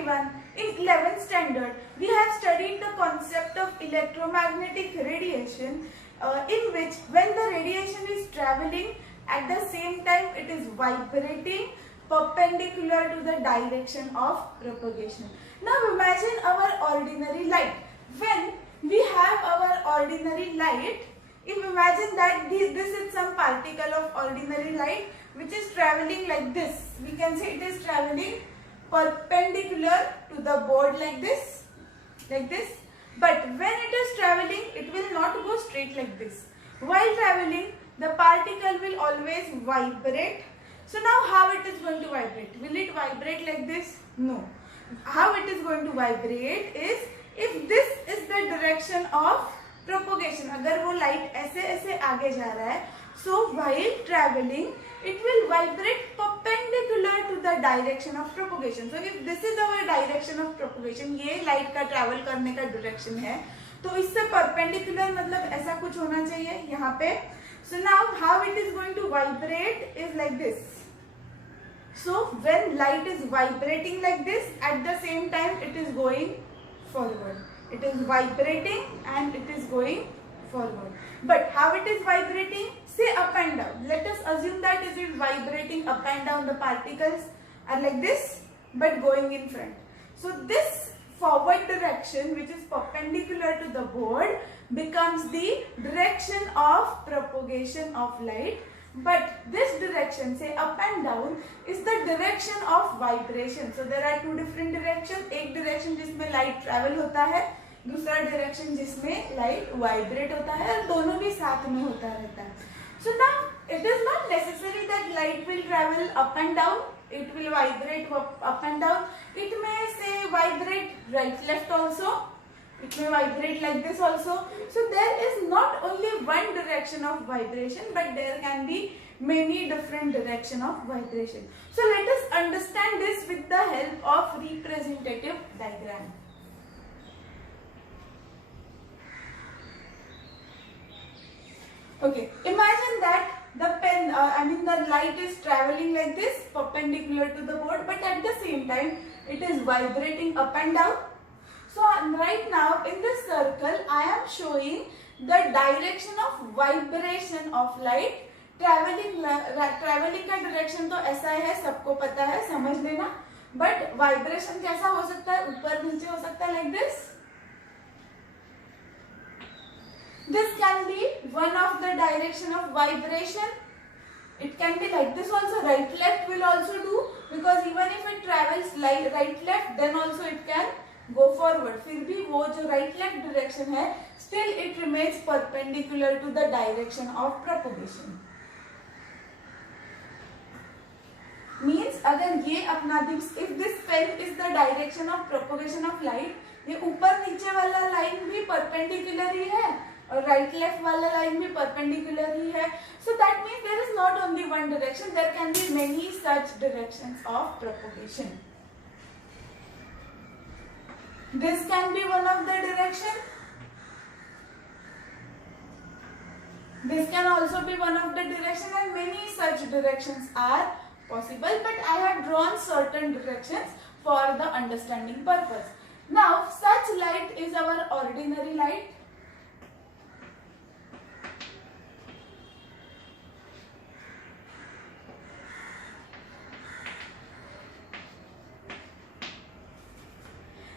everyone. In 11th standard, we have studied the concept of electromagnetic radiation, in which when the radiation is traveling, at the same time it is vibrating perpendicular to the direction of propagation. Now imagine our ordinary light. When we have our ordinary light, if imagine that this is some particle of ordinary light which is traveling like this. We can say it is traveling perpendicular to the board like this. But when it is traveling, it will not go straight like this. While traveling, the particle will always vibrate. So now how it is going to vibrate? Will it vibrate like this? No. How it is going to vibrate is, if this is the direction of propagation, अगर वो light ऐसे ऐसे आगे जा रहा है, so while traveling, it will vibrate perpendicular to the direction of propagation. So if this is our direction of propagation, ये light का travel करने का direction है, तो इससे perpendicular मतलब ऐसा कुछ होना चाहिए यहाँ पे. So now how it is going to vibrate is like this. So when light is vibrating like this, at the same time it is going forward. It is vibrating and it is going forward. But how it is vibrating? Say up and down. Let us assume that it is vibrating up and down. The particles are like this, but going in front. So this forward direction, which is perpendicular to the board, becomes the direction of propagation of light. But this direction, say up and down, is the direction of vibration. So there are two different directions. एक direction जिसमें light travel होता है, दूसरा direction जिसमें light vibrate होता है, और दोनों भी साथ में होता रहता है. So now it is not necessary that light will travel up and down. It will vibrate up and down. It may say vibrate right left also. It may vibrate like this also. So there is not only one direction of vibration, but there can be many different direction of vibration. So let us understand this with the help of representative diagram. Okay, imagine that the light is traveling like this perpendicular to the board, but at the same time it is vibrating up and down. So right now in this circle I am showing the direction of vibration of light. Traveling का direction तो ऐसा है, सबको पता है, समझ लेना. But vibration कैसा हो सकता है? ऊपर नीचे हो सकता है like this. This can be one of the direction of vibration. It can be like this also. Right left will also do, because even if it travels right left, then also it can go forward. फिर भी वो जो right left direction है, still it remains perpendicular to the direction of propagation. Means अगर ये अपना if this pen is the direction of propagation of light, ये ऊपर नीचे वाला line भी perpendicular ही है, और right left वाला line भी perpendicular ही है. So that means there is not only one direction, there can be many such directions of propagation. This can be one of the direction. This can also be one of the direction, and many such directions are possible, but I have drawn certain directions for the understanding purpose. Now such light is our ordinary light.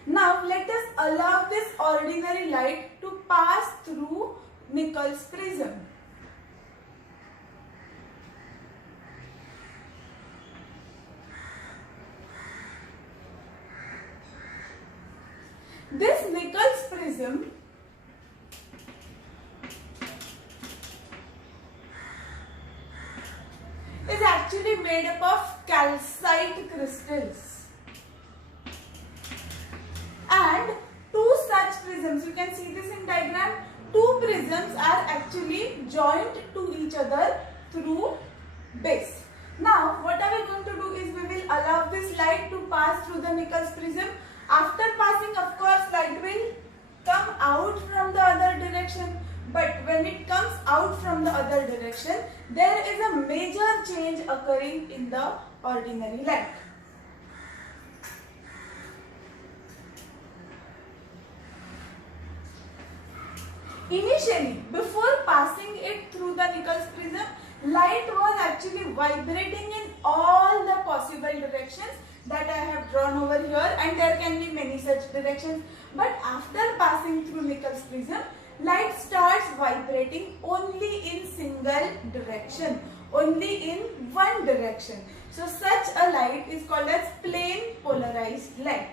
Now let us allow this ordinary light to pass through Nichols prism. This Nichols prism is actually made up of calcite crystals. And two such prisms, you can see this in diagram, two prisms are actually joined to each other through base. Now what are we going to do is, we will allow this light to pass through the Nichols prism. After passing, of course, light will come out from the other direction. But when it comes out from the other direction, there is a major change occurring in the ordinary light. Initially, before passing it through the Nichols prism, light was actually vibrating in all the possible directions that I have drawn over here, and there can be many such directions. But after passing through Nichols prism, light starts vibrating only in single direction, only in one direction. So such a light is called as plane polarized light.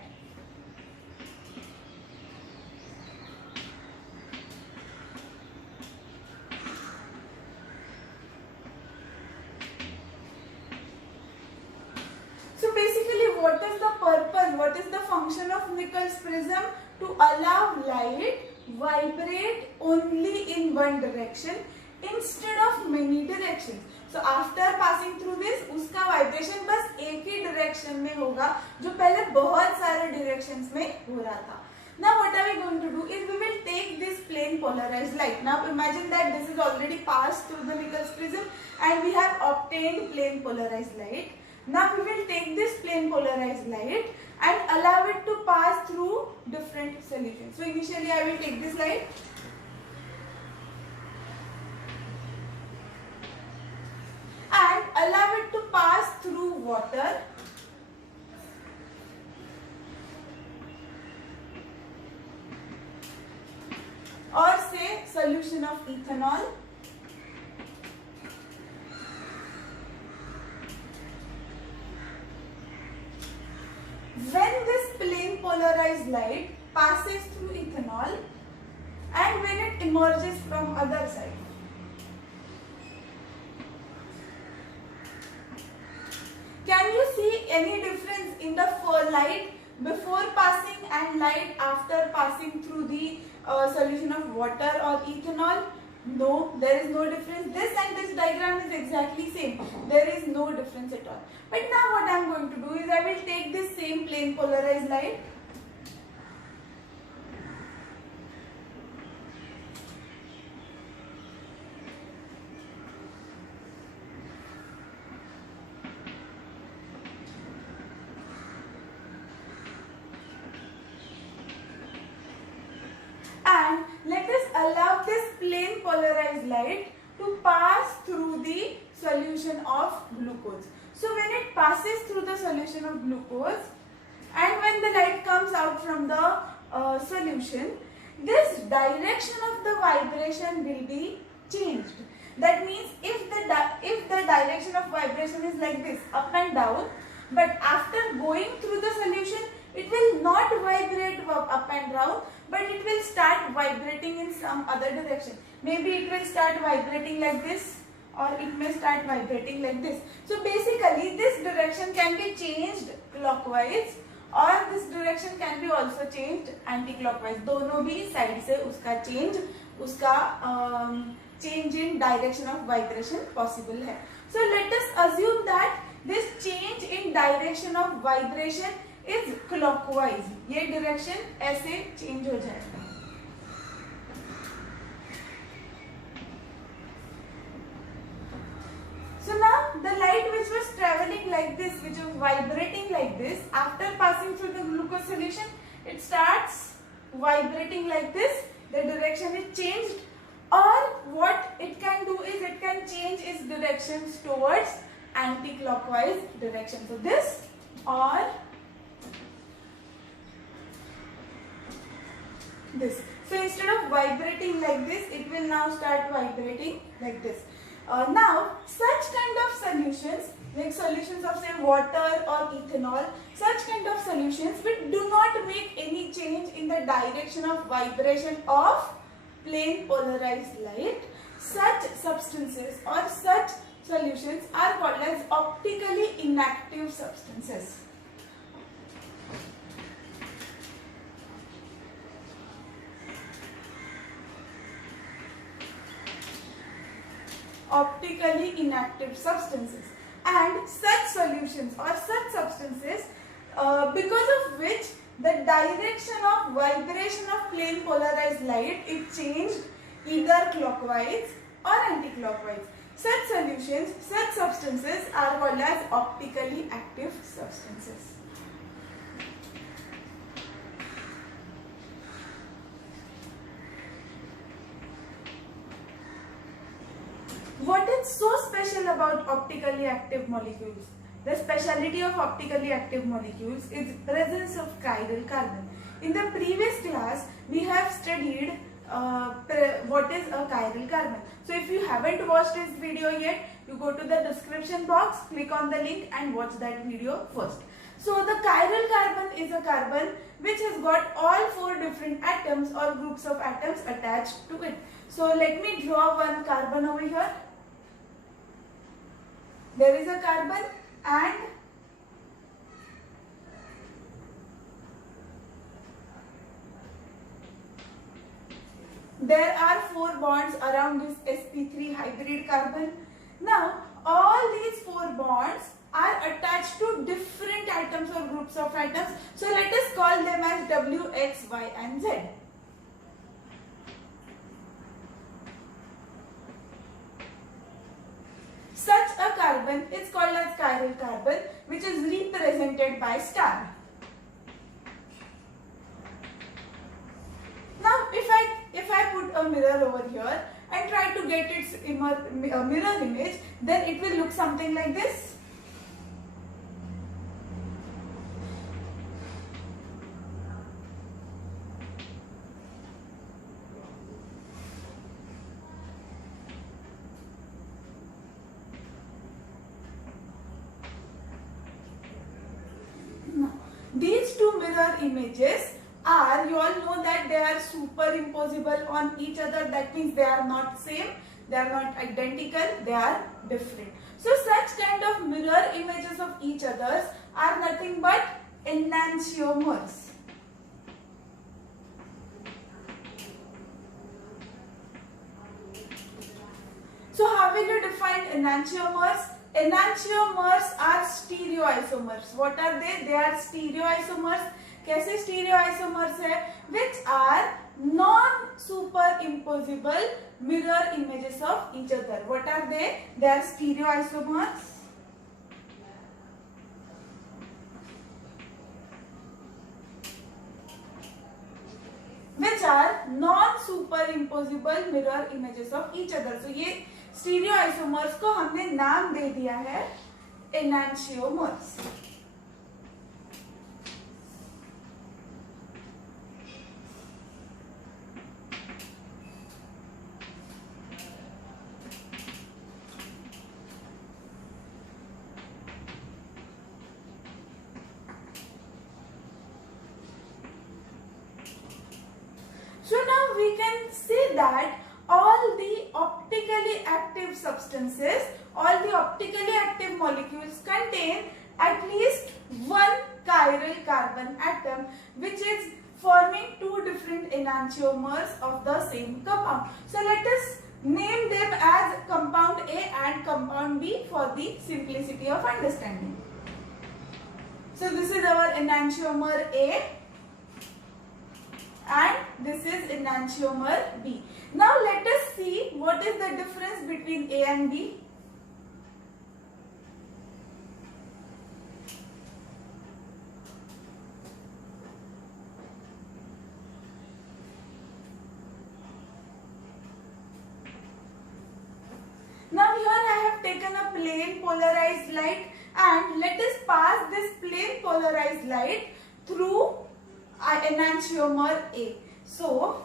So basically, what is the purpose, what is the function of Nichols prism? To allow light vibrate only in one direction instead of many directions. So after passing through this, उसका vibration बस एक ही direction में होगा जो पहले बहुत सारे directions में हो रहा था. Now what are we going to do is we will take this plane polarized light. Now imagine that this is already passed through the Nichols prism and we have obtained plane polarized light. Now we will take this plane polarized light and allow it to pass through different solutions. So initially I will take this light and allow it to pass through water, or say solution of ethanol. When this plane polarized light passes through ethanol and when it emerges from other side, can you see any difference in the light before passing and light after passing through the solution of water or ethanol? No, there is no difference. This and this diagram is exactly same. There is no difference at all. But now what I am going to do is I will take this same plane polarized light and let us allow this plane polarized light to pass through the solution of glucose. So when it passes through the solution of glucose and when the light comes out from the solution, this direction of the vibration will be changed. That means if the direction of vibration is like this, up and down, but after going through the solution, it will not vibrate up and down, but it will start vibrating in some other direction. Maybe it will start vibrating like this, or it may start vibrating like this. So basically this direction can be changed clockwise or this direction can be also changed anti-clockwise. दोनों भी side से उसका change in direction of vibration possible है. So let us assume that this change in direction of vibration is clockwise. ये direction ऐसे change हो जाएगा. So now the light which was traveling like this, which was vibrating like this, after passing through the glucose solution, it starts vibrating like this. The direction is changed, or what it can do is it can change its directions towards anti-clockwise direction. So this or this. So instead of vibrating like this, it will now start vibrating like this. Now, such kind of solutions, like solutions of say water or ethanol, such kind of solutions which do not make any change in the direction of vibration of plane polarized light, such substances or such solutions are called as optically inactive substances. Optically inactive substances, and such solutions or such substances because of which the direction of vibration of plane polarized light is changed either clockwise or anti-clockwise. Such solutions, such substances are called as optically active substances. What is so special about optically active molecules? The speciality of optically active molecules is presence of chiral carbon. In the previous class, we have studied what is a chiral carbon. So if you haven't watched this video yet, you go to the description box, click on the link and watch that video first. So the chiral carbon is a carbon which has got all 4 different atoms or groups of atoms attached to it. So let me draw one carbon over here. There is a carbon and there are 4 bonds around this sp3 hybrid carbon. Now all these 4 bonds are attached to different atoms or groups of atoms. So let us call them as W, X, Y and Z. Such a carbon is called as chiral carbon, which is represented by star. Now if I put a mirror over here and try to get its mirror image, then it will look something like this. These 2 mirror images are, you all know that they are superimposable on each other. That means they are not same, they are not identical, they are different. So such kind of mirror images of each others are nothing but enantiomers. So how will you define enantiomers? Enantiomers are stereoisomers. What are they? They are stereoisomers. कैसे stereoisomers है? Which are non-superimposable mirror images of each other. What are they? They are stereoisomers. Which are non-superimposable mirror images of each other. So ये stereoisomers को हमने नाम दे दिया है enantiomers. So now we can say that all the optically active substances, all the optically active molecules contain at least one chiral carbon atom, which is forming 2 different enantiomers of the same compound. So let us name them as compound A and compound B for the simplicity of understanding. So this is our enantiomer A and this is enantiomer B. Now let us see what is the difference between A and B. Now here I have taken a plane polarized light and let us pass this plane polarized light through enantiomer A. So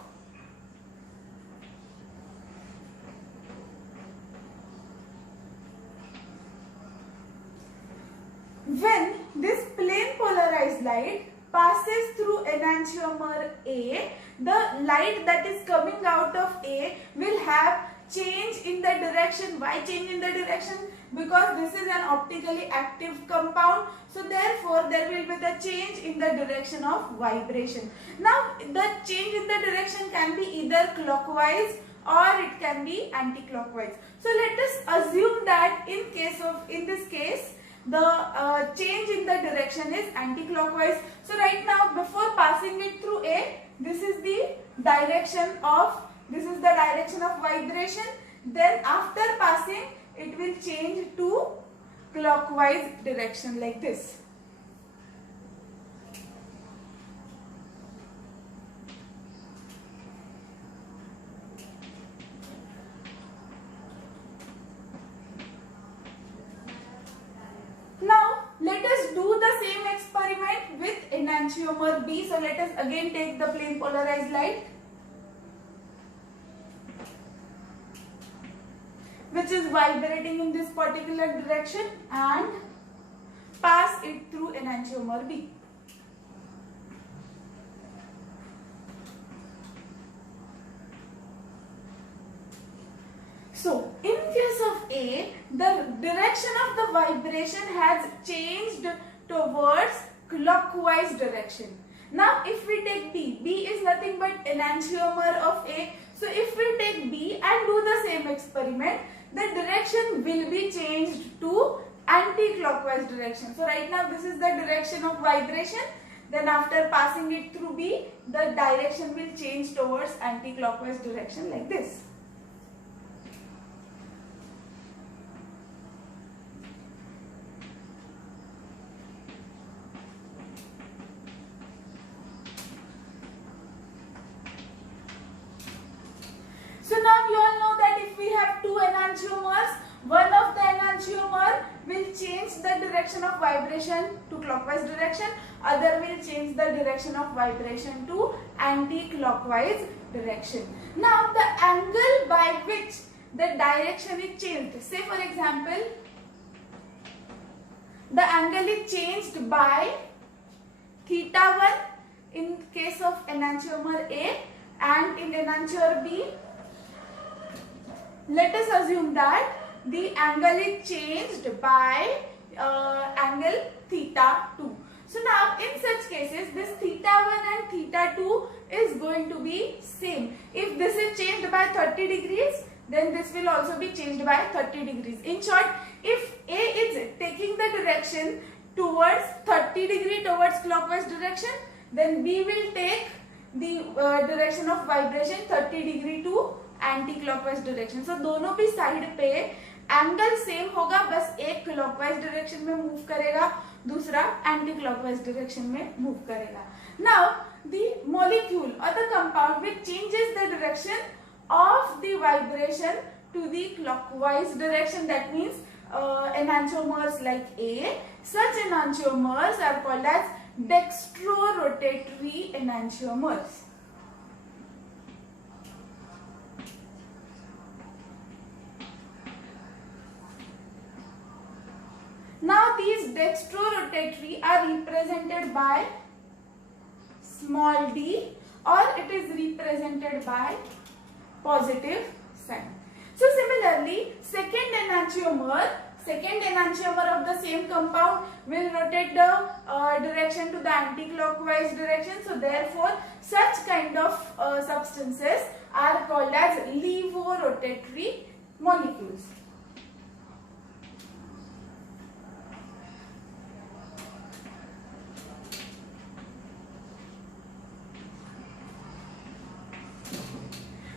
when this plane polarized light passes through enantiomer A, the light that is coming out of A will have change in the direction. Why change in the direction? Because this is an optically active compound. So therefore there will be the change in the direction of vibration. Now the change in the direction can be either clockwise or it can be anti-clockwise. So let us assume that in this case the change in the direction is anti-clockwise. So right now before passing it through A, this is the direction of vibration. Then after passing it will change to clockwise direction like this. enantiomer B. So let us again take the plane polarized light, which is vibrating in this particular direction, and pass it through enantiomer B. So, in case of A, the direction of the vibration has changed towards clockwise direction. Now, if we take B, B is nothing but enantiomer of A. So, if we take B and do the same experiment, the direction will be changed to anti-clockwise direction. So, right now this is the direction of vibration. Then after passing it through B, the direction will change towards anti-clockwise direction like this. So now you all know that if we have two enantiomers, one of the enantiomer will change the direction of vibration to clockwise direction, other will change the direction of vibration to anti-clockwise direction. Now the angle by which the direction is changed, say for example, the angle is changed by theta 1 in case of enantiomer A, and in enantiomer B, let us assume that the angle is changed by angle theta 2. So now in such cases, this theta 1 and theta 2 is going to be same. If this is changed by 30 degrees, then this will also be changed by 30 degrees. In short, if A is taking the direction towards 30 degree towards clockwise direction, then B will take the direction of vibration 30 degree to anti clockwise direction. So दोनों भी side पे angle same होगा, बस एक clockwise direction में move करेगा, दूसरा anti clockwise direction में मूव करेगा. नाउ द मॉलिक्यूल और the compound which changes the direction of the vibration to the clockwise direction, that means enantiomers like A. Such enantiomers are called as dextrorotatory enantiomers. Now these dextrorotatory are represented by small d, or it is represented by positive sign. So similarly, second enantiomer of the same compound will rotate the direction to the anti-clockwise direction. So therefore, such kind of substances are called as levorotatory molecules.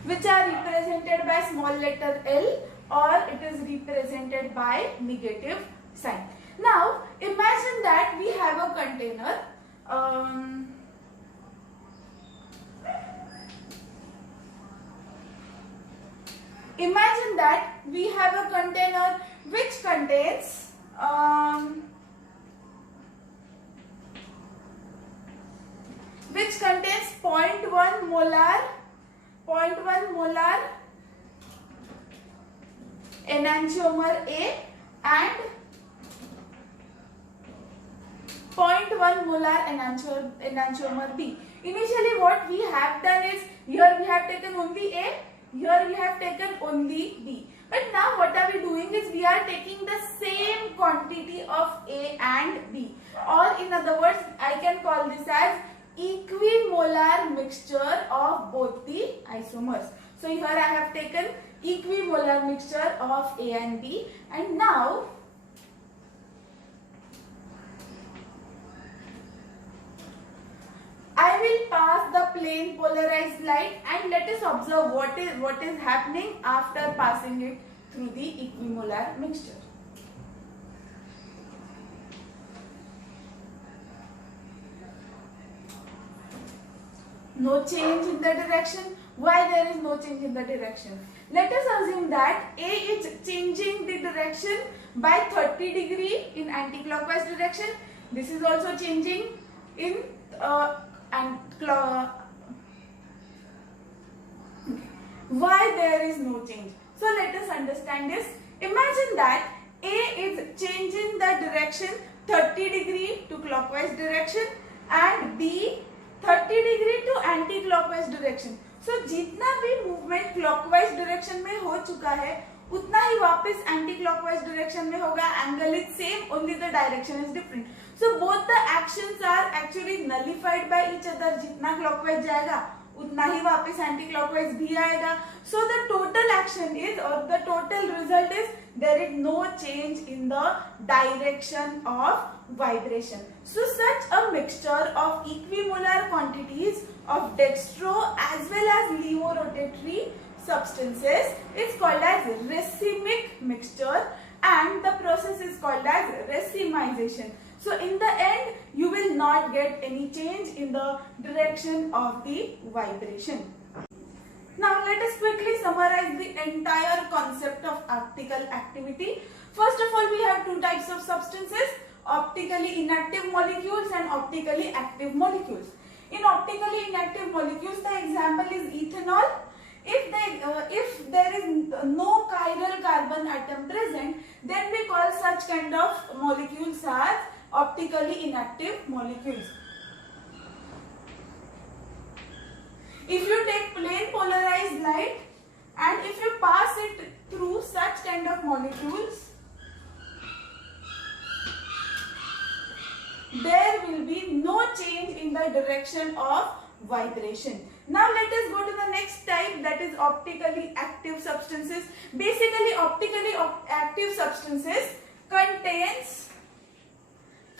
Which are represented by small letter L, or it is represented by negative sign. Now imagine that we have a container. Imagine that we have a container which contains 0.1 molar enantiomer A and 0.1 molar enantiomer B. Initially what we have done is, here we have taken only A, here we have taken only B. But now what are we doing is, we are taking the same quantity of A and B, or in other words, I can call this as equimolar mixture of both the isomers. So here I have taken equimolar mixture of A and B, and now I will pass the plane polarized light, and let us observe what is happening after passing it through the equimolar mixture. No change in the direction. Why there is no change in the direction? Let us assume that A is changing the direction by 30 degree in anti-clockwise direction. This is also changing in and why there is no change. So let us understand this. Imagine that A is changing the direction 30 degree to clockwise direction and B 30 degree to anti-clockwise direction. So जितना भी movement clockwise direction में हो चुका है उतना ही वापस anti-clockwise direction में होगा. Angle is same, only the direction is different. So both the actions are actually nullified by each other. जितना clockwise जाएगा उतना ही वापस एंटी क्लॉकवाइज भी आएगा. So the total action is और the total result is there is no change in the direction of vibration. So such a mixture of equimolar quantities of dextro as well as laevorotatory substances is called as racemic mixture and the process is called as racemization. So in the end you will not get any change in the direction of the vibration. Now let us quickly summarize the entire concept of optical activity. First of all, we have two types of substances: optically inactive molecules and optically active molecules. In optically inactive molecules, the example is ethanol. If there is no chiral carbon atom present, then we call such kind of molecules as optically inactive molecules. If you take plain polarized light and if you pass it through such kind of molecules, there will be no change in the direction of vibration. Now let us go to the next type, that is optically active substances. Basically optically active substances contains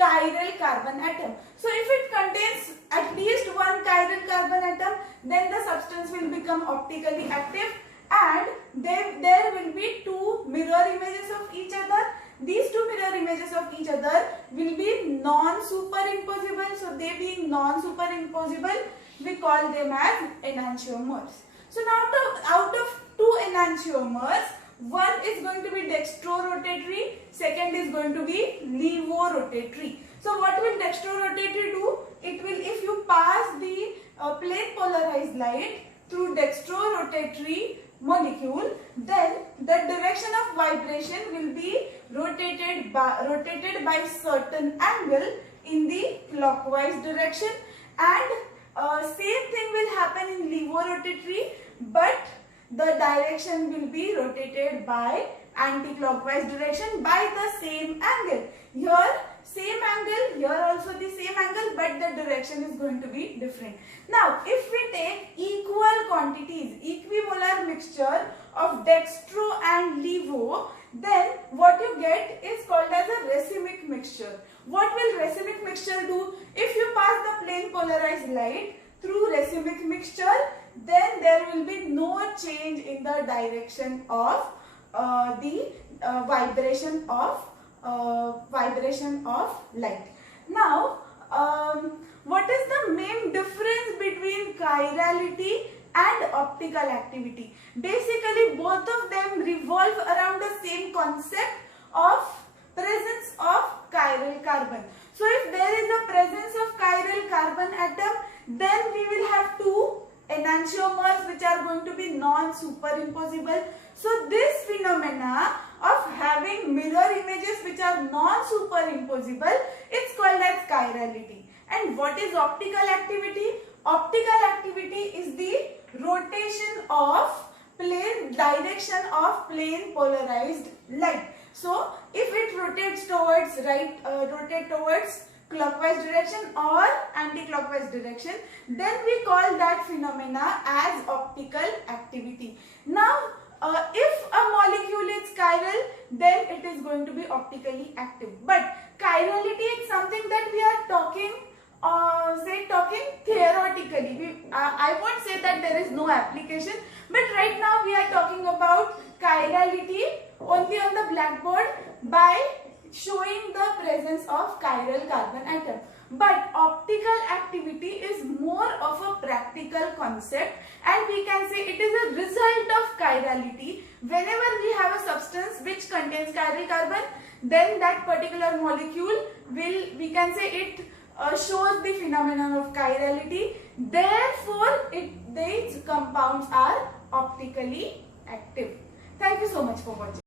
chiral carbon atom. So if it contains at least one chiral carbon atom, then the substance will become optically active and there will be two mirror images of each other. These two mirror images of each other will be non-superimposable. So they being non-superimposable, we call them as enantiomers. So now out of two enantiomers, one is going to be dextrorotatory, second is going to be levorotatory. So what will dextrorotatory do? It will, if you pass the plain polarized light through dextrorotatory molecule, then the direction of vibration will be rotated by certain angle in the clockwise direction, and same thing will happen in levorotatory, but the direction will be rotated by anti-clockwise direction by the same angle. Here same angle, here also the same angle, but the direction is going to be different. Now if we take equal quantities, equimolar mixture of dextro and levo, then what you get is called as a racemic mixture. What will racemic mixture do? If you pass the plain polarized light through racemic mixture, then there will be no change in the direction of the vibration of light. Now what is the main difference between chirality and optical activity? Basically both of them revolve around the same concept of presence of chiral carbon. So if there is a presence of chiral carbon atom, then we will have two enantiomers which are going to be non-superimposable. So this phenomena of having mirror images which are non-superimposable, it's called as chirality. And what is optical activity? Optical activity is the rotation of direction of plain polarized light. So if it rotates towards towards clockwise direction or anti-clockwise direction, then we call that phenomena as optical activity. Now if a molecule is chiral, then it is going to be optically active. But chirality is something that we are talking theoretically. I won't say that there is no application, but right now we are talking about chirality only on the blackboard by showing the presence of chiral carbon atom. But optical activity is more of a practical concept, and we can say it is a result of chirality. Whenever we have a substance which contains chiral carbon, then that particular molecule will, we can say it shows the phenomenon of chirality. Therefore, these compounds are optically active. Thank you so much for watching.